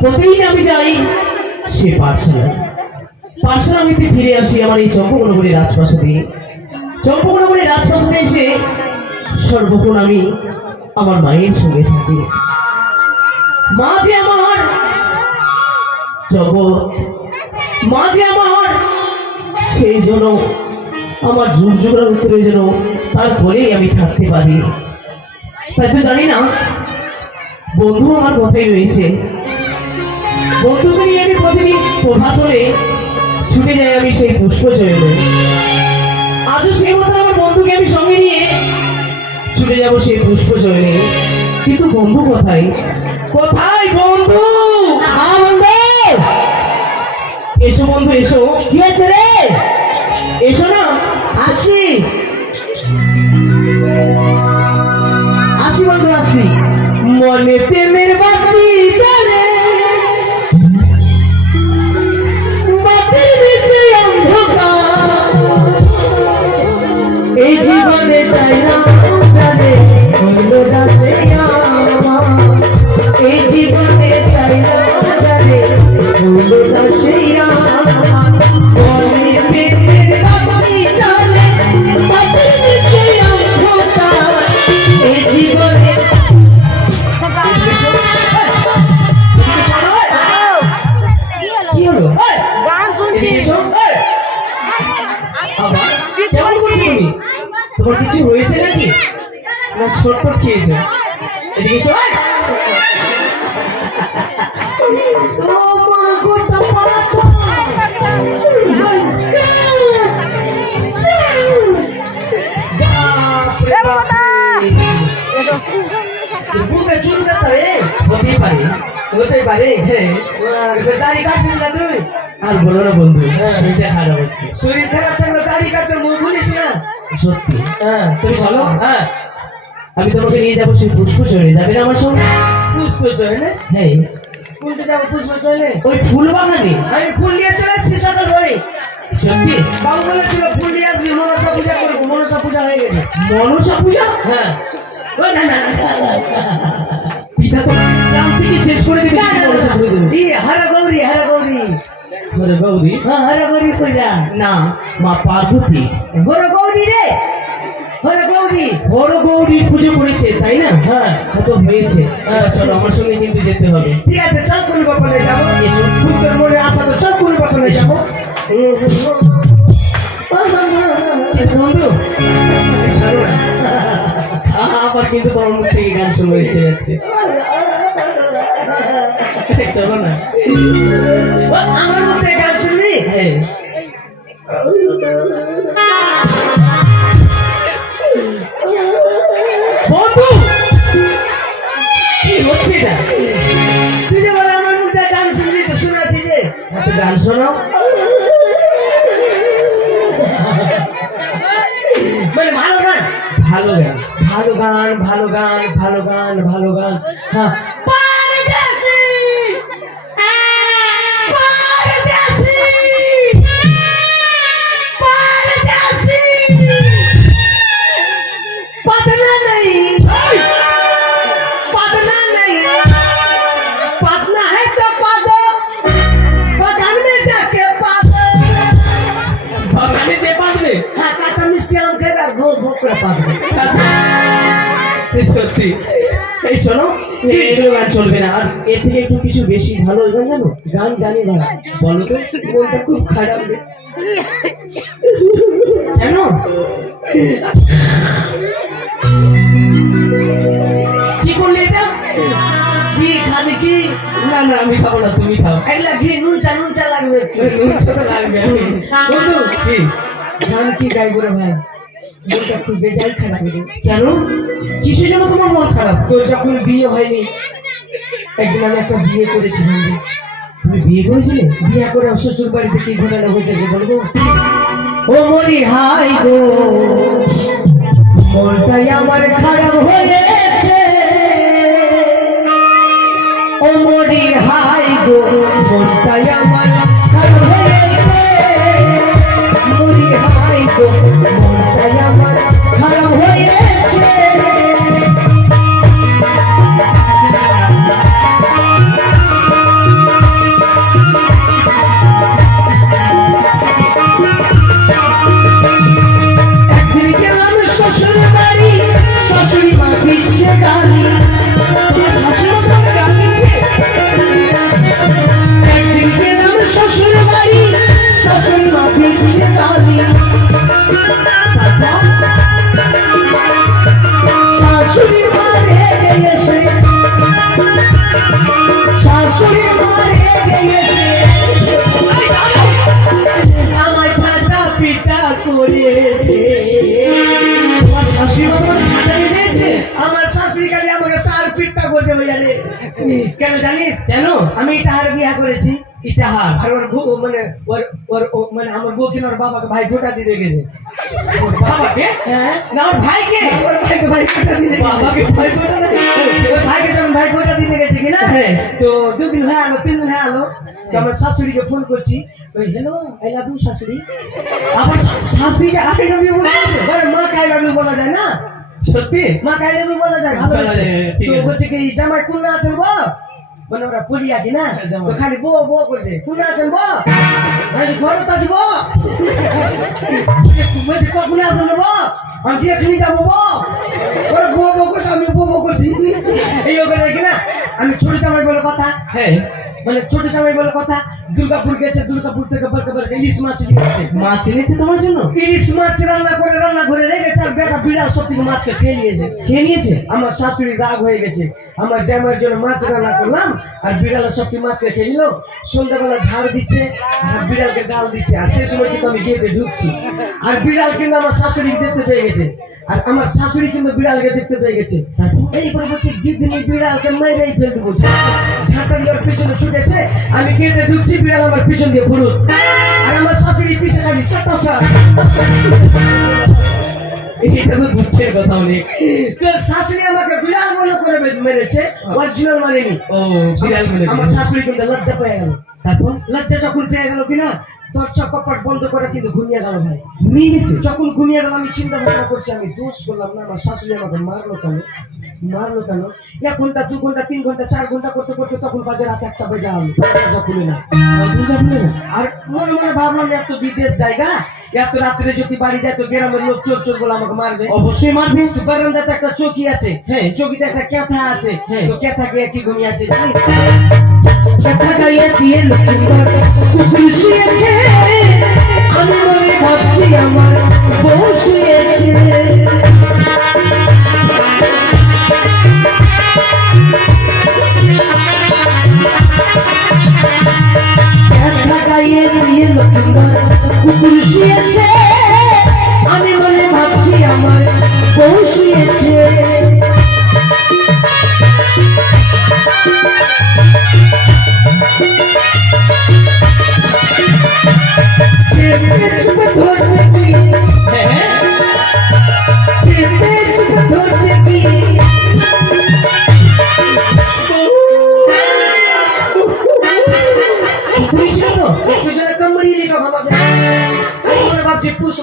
প্রতিদিন আমি যাই, সে পাঠশালায় পাঠশালা হইতে ফিরে আসি আমার এই চম্পকনগরের রাজপ্রাসাদে। চম্পকনগরের রাজপ্রাসাদে এসে সর্বক্ষণ আমি আমার মায়ের সঙ্গে থাকি। মা যে আমার জগৎ, মা যে আমার সেই জন্য আমার যুগ যুগের উত্তরে যেন তারপরেই আমি থাকতে পারি। তাই তো জানি না, বন্ধু আমার কথাই রয়েছে। বন্ধুকে নিয়ে আমি প্রতিদিন প্রভাত হলে ছুটে যাই আমি সেই পুষ্প চয়নে আজও সেই মতো আমার বন্ধুকে আমি সঙ্গে নিয়ে ছুটে যাব সেই পুষ্প চয়নে কিন্তু বন্ধু কোথায়? কোথায় বন্ধু? এসো বন্ধু এসো। কি আছে রে? এসো না আসি পারে? হ্যাঁ। দাড়ি কাটছিস না তুই? আর বলো না বন্ধু শরীরটা খারাপ হচ্ছে। শরীর খারাপ থাকলে দাড়ি কাটতে মুখ ভুলিস না। সত্যি। হ্যাঁ তুমি চলো হ্যাঁ। আমি তোমাকে নিয়ে যাব সেই পুষ্প চড়ে যাবে না আমার সঙ্গে? চলে হ্যাঁ? কোনটা যাব পুষ্প চলে ওই ফুল বাগানে? আমি ফুল নিয়ে চলে এসেছি সকাল করে সত্যি? বাবু বলেছিল ফুল নিয়ে আসবি মনসা পূজা করব। মনসা পূজা হয়ে গেছে। মনসা পূজা? হ্যাঁ। না না না, না, না, না। পিতা তো গ্রাম থেকে শেষ করে দিবে কি মনসা করে দেবে? ই হর গৌরী হর গৌরী। ওরে গৌরী? হ্যাঁ হর গৌরী পূজা না মা পার্বতী। হর গৌরী রে! হর গৌরী। বড় গৌরী পুজো করেছে তাই না? হ্যাঁ কত হয়েছে। হ্যাঁ চলো আমার সঙ্গে কিন্তু যেতে হবে। ঠিক আছে সব করে যাব। তো সব বাপালে যাব। কিন্তু তোমার মুখ থেকে গান শুরু হয়েছে যাচ্ছে। চলো না। আমার মধ্যে গান শুনবি? হ্যাঁ। বন্ধু গান ভালো গান ভালো গান ভালো গান। হ্যাঁ। পারদেশি! পারদেশি! সত্যি। এই শোনো এগুলো গান চলবে না। আর এর থেকে একটু কিছু বেশি ভালো গান জানো? গান জানি না। বলো তো মনটা খুব খারাপ রে। কেন? কি করলে এটা? কি খাবি কি? না না আমি খাব না তুমি খাও। এগুলা ঘি নুন চা নুন চা লাগবে। নুন ছাড়া লাগবে। বন্ধু কি? গান কি গাইবো রে ভাই? মনটা খুব বেজায় খারাপ রে। কেন? কিসের জন্য তোমার মন খারাপ? তোর যখন বিয়ে হয়নি, একদিন আমি একটা বিয়ে করেছিলাম। তুমি বিয়ে করেছিলে? বিয়ে করে শ্বশুর বাড়িতে কি ঘটনা হয়েছে বলব ও মরি হাই গো। মনটাই আমার খারাপ হয়েছে ও মরি হাই গো। মনটাই আমার খারাপ হয়েছে মরি হাই গো। কেন জানিস? কেন? আমি তাহার বিয়া করেছি। ইটাহার। আর ওর বউ মানে ওর ওর মানে আমার বউ ওর বাবাকে ভাই ফোটা দিতে গেছে ওর বাবাকে? হ্যাঁ। না ওর ভাইকে? ওর ভাইকে ভাই ফোটা দিতে বাবাকে ভাই ফোটা দেবে? ওর ভাইকে যখন ভাই ফোটা দিতে গেছে কিনা হ্যাঁ। তো দুদিন হয়ে আলো তিন দিন হয়ে আলো তো আমার শাশুড়িকে ফোন করছি। ওই হ্যালো আই লাভ ইউ শাশুড়ি। আবার শাশুড়িকে আই লাভ ইউ বলে দিয়েছে? মা আই লাভ ইউ বলা যায় না? সত্যি? মা লাভ ইউ বলা যায় ভালো বলা তো আছে। বলছে কি জামাই কোন আছেন বো মানে ওরা পড়িয়া কি না? হ্যাঁ, তো খালি বো বো করছে কোন আছেন বো আমি ঘরে তো আসব বলছে কখন আসেন বো আমি এখানে যাব বো ওরা বো বো করছে আমি বো বো করছি। এই ওখানে কি না? আমি ছোট জামাই বলে কথা। হ্যাঁ। মানে ছোট জামাই বলে কথা। দুর্গাপুর গেছে দুর্গাপুর থেকে বলকে ইলিশ মাছ নিয়ে আসছে মাছ এনেছে তোমার জন্য? ইলিশ মাছ রান্না করে রান্না করে রেখেছে আর বেটা বিড়াল সব থেকে মাছকে খেয়ে নিয়েছে। খেয়ে নিয়েছে? আমার শাশুড়ি রাগ হয়ে গেছে। আমার জামাইয়ের জন্য মাছ রান্না করলাম আর বিড়ালের সবটি মাছকে খেয়ে নিল। সন্ধ্যাবেলা ঝাড় দিচ্ছে আর বিড়ালকে ডাল দিচ্ছে আর সেই সময় কিন্তু আমি গেটে ঢুকছি। আর বিড়াল কিন্তু আমার শাশুড়ি দেখতে পেয়ে গেছে। আর আমার শাশুড়ি কিন্তু বিড়ালকে দেখতে পেয়ে গেছে। এইবার বলছে গিদিনি বিড়ালকে মেরেই ফেল দেবো। ঝাঁটা ওর পিছনে ছুটেছে। আমি গেটে ঢুকছি বিড়াল আমার পিছন দিয়ে পুরুত আর আমার শাশুড়ি পিছে খালি সাটা সাট এটা তো দুঃখের কথা অনেক তোর শাশুড়ি আমাকে বিড়াল মনে করে মেরেছে অরিজিনাল মানেনি। ও বিড়াল বলে আমার দিয়েছে। শাশুড়ি কিন্তু লজ্জা পেয়ে গেল। তারপর? লজ্জা যখন পেয়ে গেল কিনা দরজা কপাট বন্ধ করে কিন্তু ঘুমিয়ে গেল ভাই। নিয়ে যখন ঘুমিয়ে গেল আমি চিন্তা ভাবনা করছি আমি দোষ করলাম না আমার শাশুড়ি আমাকে মারলো কেন? মারলো কেন? এক ঘণ্টা দু ঘণ্টা তিন ঘণ্টা চার ঘণ্টা করতে করতে তখন বাজে রাত একটা বেজে আলো দরজা খুলে না। বুঝা পেলে না। আর মনে মনে ভাবলাম এত বিদেশ জায়গা এত রাত্রে যদি বাড়ি যায় তো গ্রামের লোক চোর চোর বলে আমাকে মারবে। অবশ্যই মারবে। তো বারান্দাতে একটা চৌকি আছে। হ্যাঁ। চৌকিতে একটা ক্যাথা আছে? হ্যাঁ। তো ক্যাথা গিয়ে কি ঘুমিয়ে আছে জানিস? কথা গাইয়া দিয়ে শুয়েছে। আমি মনে ভাবছি আমার বউ শুয়েছে। কথা গাইয়ে দিয়ে লক্ষ্মীবার কুকুর আমি মনে ভাবছি আমার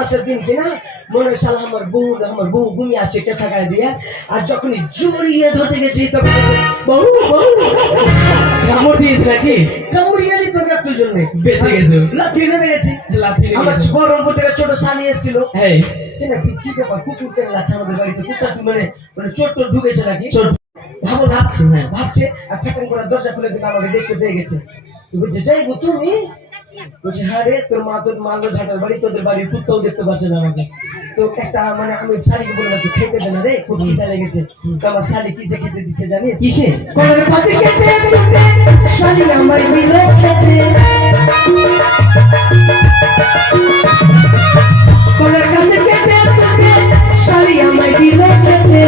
পুষ দিন কিনা মনে সাল আমার বউ আমার বউ ঘুমিয়ে আছে ক্যাথা গায়ে দিয়ে। আর যখনই জড়িয়ে ধরতে গেছি তখন বলছে, বউ বউ কামড় দিয়েছে নাকি? কামড়িয়ে একটু জন্য। বেঁচে গেছো। লাফিয়ে নেমে গেছি। লাফিয়ে আমার। বহরমপুর থেকে ছোট এসেছিল। হ্যাঁ কেন কি ব্যাপার? কুকুর কেন লাগছে আমাদের বাড়িতে? কুকুর মানে মানে টোর ঢুকেছে নাকি? চোর। ভাবো ভাবছে হ্যাঁ ভাবছে। আর ফ্যাটান করে দরজা খুলে দিলে আমাকে দেখতে পেয়ে গেছে। তো বলছে যাই গো তুমি? বলছে হ্যাঁ রে তোর মা তোর মালো ঝাঁটার বাড়ি তোদের বাড়ির কুত্তাও দেখতে পাচ্ছে না আমাকে। তো একটা মানে আমি শাড়িকে বললাম তুই খেতে দে না রে খুব খিদা লেগেছে। তো আমার শাড়ি কিসে খেতে দিচ্ছে জানিস? কিসে? কলের পাতি কেটে শাড়ি আমার দিল খেতে। কলের কাছে কেটে কেটে শাড়ি আমার দিল খেতে।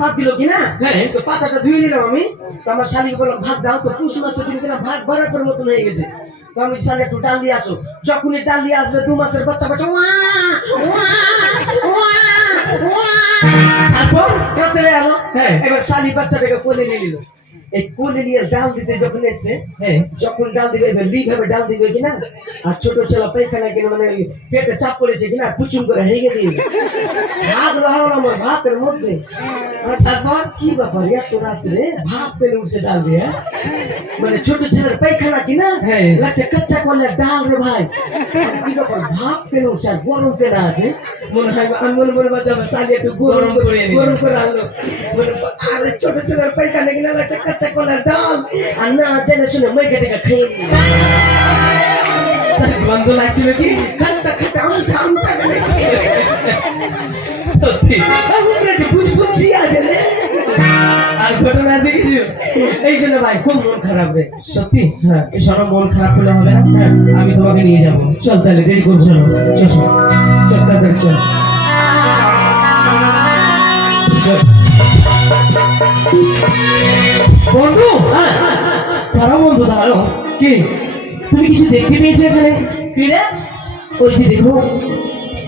পাত দিল কিনা? হ্যাঁ। তো পাতাটা ধুয়ে নিলাম আমি। তো আমার শালিকে বললাম ভাত দাও তো পুষ মাসের দিন কিনা ভাত বরাবর মতন হয়ে গেছে। তো আমি শালি একটু ডাল দিয়ে আসো। যখনই ডাল দিয়ে আসবে দু মাসের বাচ্চা বাচ্চা ওয়া ওয়া ওয়া ওয়া কাঁদতে এলো হ্যাঁ। এবার শালি বাচ্চাটাকে কোলে নিয়ে নিল। এই কোলে নিয়ে ডাল দিতে যখন এসছে হ্যাঁ। যখন ডাল দিবে এবার লিভ হবে ডাল দিবে কিনা আর ছোট ছেলে পায়খানা কিনা মানে পেটে চাপ পড়েছে কিনা কুচুম করে হেগে দিয়ে ভাত লাগানো আমার ভাতের মধ্যে। তারপর কি ব্যাপার এত রাত্রে ভাত পেলে উঠছে ডাল দিয়ে মানে ছোট ছেলের পায়খানা কিনা হ্যাঁ। লাগছে কাচ্চা করলে ডাল রে ভাই। কি ব্যাপার ভাত পেলে উঠছে আর গরম কেনা আছে। মনে হয় আমি মনে মনে বাচ্চা শালি একটু গরম করে গরম করে আনলো আর ছোট ছেলের পায়খানা কিনা লাগছে কাচ্চা করলে ডাল আর না জেনে শুনে মেঘে টেকে খেয়ে গন্ধ লাগছিল কি? খাট্টা খাট্টা আমটা আমটা সত্যি? আমি বলেছি বুঝ বুঝছি আছে রে আর ঘটনা আছে কিছু? এই জন্য ভাই খুব মন খারাপ রে? সত্যি? হ্যাঁ। এই সব মন খারাপ হলে হবে না। হ্যাঁ, আমি তোমাকে নিয়ে যাব। চল তাহলে দেরি করছ না। চলো চল তাড়াতাড়ি চল চল। বন্ধু হ্যাঁ, বন্ধু দাঁড়াও। কি? তুমি কিছু দেখতে পেয়েছ এখানে? কি রে? ওই যে দেখো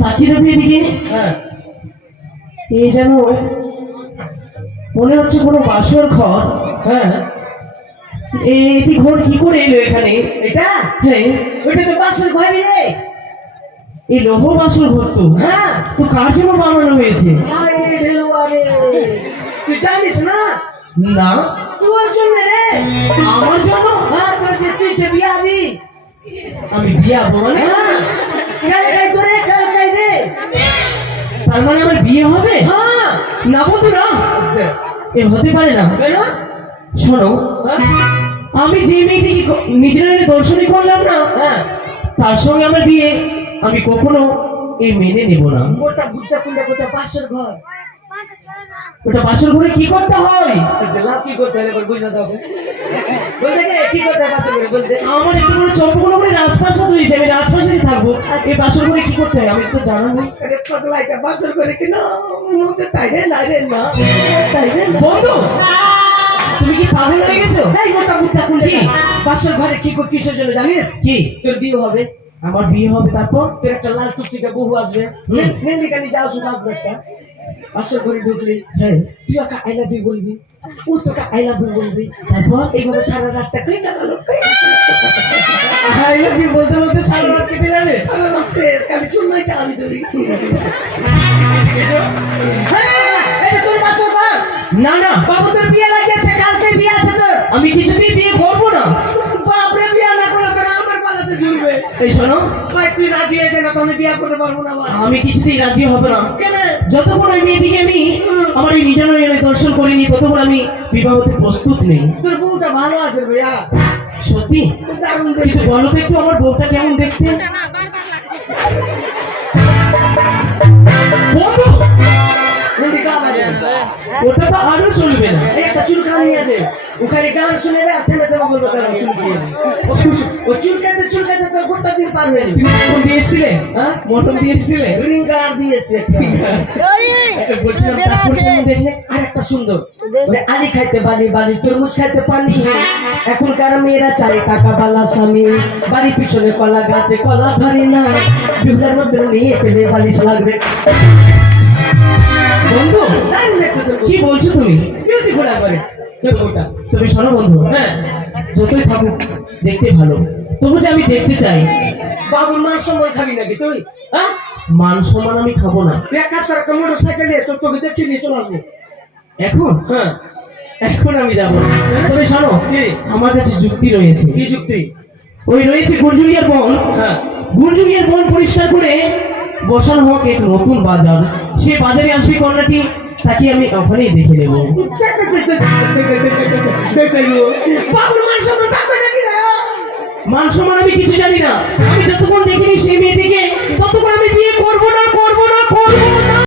তাকিয়ে দেখো এদিকে। হ্যাঁ। এই যেন মনে হচ্ছে কোনো বাসর ঘর। হ্যাঁ। এটি ঘর কি করে এলো এখানে? এটা? হ্যাঁ। ওইটা তো বাসর ঘরে রে। এই লৌহ বাসর ঘর তো। হ্যাঁ। তো কার জন্য বানানো হয়েছে? তুই জানিস না? না। তোর জন্য রে। আমার জন্য? হ্যাঁ তোর যে তুই যে আমি মানে? হ্যাঁ কাল তোরে কাল কাই রে তার মানে আমার বিয়ে হবে? হ্যাঁ। না এ হতে পারে না। শোনো হ্যাঁ? আমি যে মেয়েটিকে নিজের দর্শনই করলাম না তার সঙ্গে আমার বিয়ে আমি কখনো এই মেনে নেব না। গোটা বুদ্ধা কুন্ডা গোটা বাসর ঘর। ওটা বাসর ঘরে কি করতে হয়? কি করতে হবে এবার বুঝতে হবে বলতে গে কি করতে হবে বাসর ঘরে? বলতে আমার একটু করে চম্পকগুলো করে রাজপ্রাসাদ হয়েছে আমি রাজপ্রাসাদে থাকব। এই বাসর ঘরে কি করতে হয়? আমি তো জানো না আরে পাগলা এটা বাসর ঘরে কেন? মুখে তাই না রে না তাই রে বন্ধু তুমি কি পাগল হয়ে গেছো? এই ঘরে কি কর কিসের জন্য জানিস? কি? তোর বিয়ে হবে। আমার বিয়ে হবে তারপর? তোর একটা লাল টুকটিকা বহু আসবে। মেহেন্দি কালি যাও শুধু আসবে একটা। ঘরে ঢুকলি হ্যাঁ তুই ওকে আই লাভ ইউ বলবি ও তোকে আই লাভ ইউ বলবি তারপর এইভাবে সারা রাতটা কই কাটালো। আই লাভ ইউ বলতে বলতে সারা রাত কেটে যাবে। সারা রাত শেষ খালি চুন্নাই ঘর না না। বাবু তোর বিয়ে লাগিয়েছে কালকে বিয়ে আছে তোর। আমি কিছুতেই বিয়ে করব না। এই শোনো। ভাই তুই রাজি হয়েছে না আমি বিয়ে করতে পারব না আমি কিছুতেই রাজি হব না। কেন? যতক্ষণ ওই মেয়েটিকে আমি আমার এই নিজানয়নে দর্শন করিনি ততক্ষণ আমি বিবাহ হতে প্রস্তুত নেই। তোর বউটা ভালো আছে ভাইয়া। সত্যি? দারুণ দেখতে। বলো তো একটু আমার বউটা কেমন দেখতে? বন্ধু! ওটা তো আরও চলবে না। এই একটা চুলকানি আছে। ওখানে গান শুনে রে থেমে থেমে বলব তারা চুলকিয়ে ও চুলকাতে চুলকাতে তোর গোটা দিন পার তুমি মটন দিয়ে এসছিলে? হ্যাঁ? মটন দিয়ে এসছিলে? রিং বলছিলাম তারপর কেমন দেখলে আর একটা সুন্দর আলি খাইতে বালি বালি তরমুজ খাইতে পানি। এখনকার মেয়েরা চাই টাকা বালা স্বামী। বাড়ির পিছনে কলা গাছে কলা ধরে না। বিহুলার মধ্যে নিয়ে পেলে বালিশ লাগবে। বন্ধু? কি বলছো তুমি? বিউটিফুল একবারে তোর তুমি শোনো বন্ধু। হ্যাঁ। যতই থাকুক দেখতে ভালো। তবু যে আমি দেখতে চাই। বাবুর মান সম্মান খাবি নাকি তুই? হ্যাঁ? মান সম্মান আমি খাব না। এক কাজ কর একটা মোটর সাইকেল নিয়ে তোর তোকে দেখে নিয়ে চলে আসব। এখন? হ্যাঁ। এখন আমি যাব। তবে শোনো? আমার কাছে যুক্তি রয়েছে। কি যুক্তি? ওই রয়েছে গুঞ্জুরিয়ার বন। হ্যাঁ। গুঞ্জুরিয়ার বন পরিষ্কার করে বসানো হোক এক নতুন বাজার। সেই বাজারে আসবে কন্যাটি তাকে আমি ওখানেই দেখে নেব। মান সম্মান? মান আমি কিছু জানি না। আমি যতক্ষণ দেখিনি সেই মেয়েটিকে ততক্ষণ আমি বিয়ে করব না করব না।